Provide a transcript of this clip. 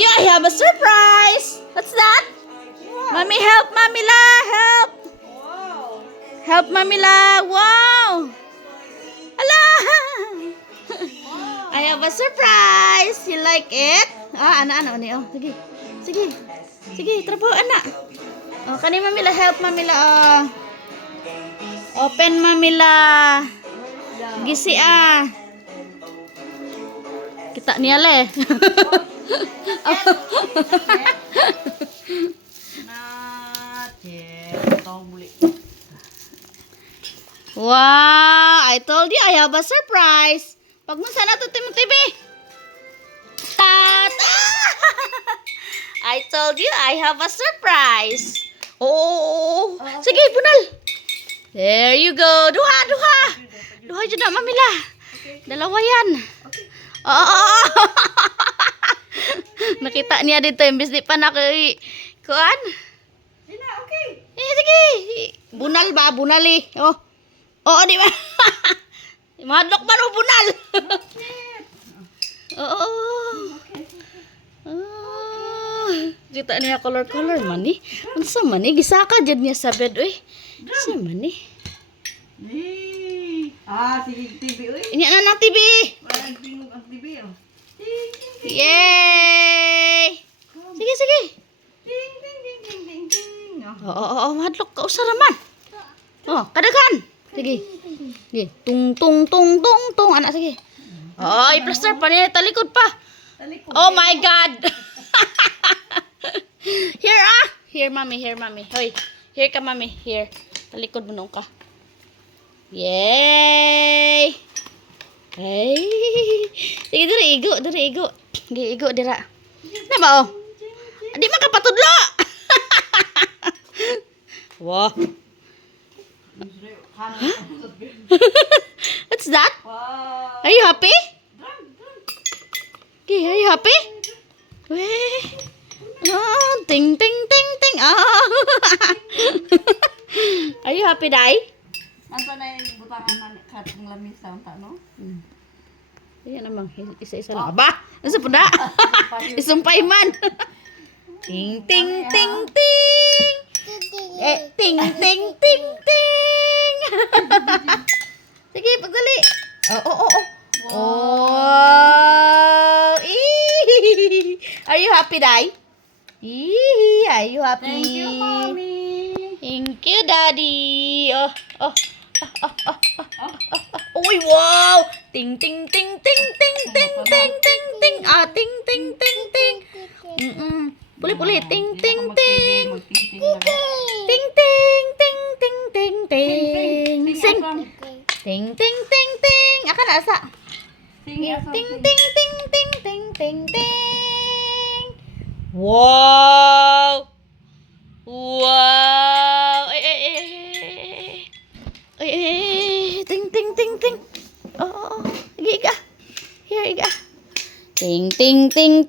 you I have a surprise. What's that? Mommy, help Mamila, help. Help Mamila. Wow. Hello. I have a surprise. You like it? Ah, ano ni? Oh, sige. Sige. Sige, trabaho anak. Oh, kani Mamila, help Mamila. Oh. Open Mamila. Gisi ah. Kita niya le. Wow, I told you I have a surprise. Pag mo sana to TV. Tat! I told you I have a surprise. Oh, sige, bunal. There you go. Duha. Duha dyan na, Mamila. Dalawa yan. Oh. Nakita niya dito, imbis di pa kuan. Okay. Sige. Bunal ba? Bunal eh. Oh. Oo, di ba? Madlok ba no bunal? Oo. Kita niya color man eh. Unsa man eh? Gisaka dyan niya sa bed. Uy. Unsa man eh? Sige, TV, uy. Inya na ng TV. Walang tingog ang TV, oh. Yay! Sige. Ding, ding, ding, ding, ding, ding. Oo, madlok ka usaraman. Oh, kadagan. Sige. Sige. Tung. Anak, sige. Oh, i-plaster pa niya. Talikod pa. Oh my God. Here, mommy. Hoy. Here ka, mommy. Here. Talikod mo nung ka. Yay! Hey. Sige, diri igo. Igo dira. Na ba oh? Di makapatudlo. Wow. What's that? Wow. Are you happy? Okay, are you happy? Weh. Oh, ting. Oh. Are you happy, Dai? Anta na yung butangan na katong lamisa ang no? Ayan namang, isa-isa lang. Aba! Nasa puna? Isumpay man. Ting. Ting. Sige, pagdali. Oh. Oh. Are you happy, Dai? Are you happy? Thank you, Mommy. Thank you, Daddy. Oh. Uy, wow! Ting. Ah, ting. Puli. Ting. Ting. Sing. Ting. Akan asa. Ting. Wow! Ay. Ting. Oh. Iga. Here, iga. Ting. Ting. Ting.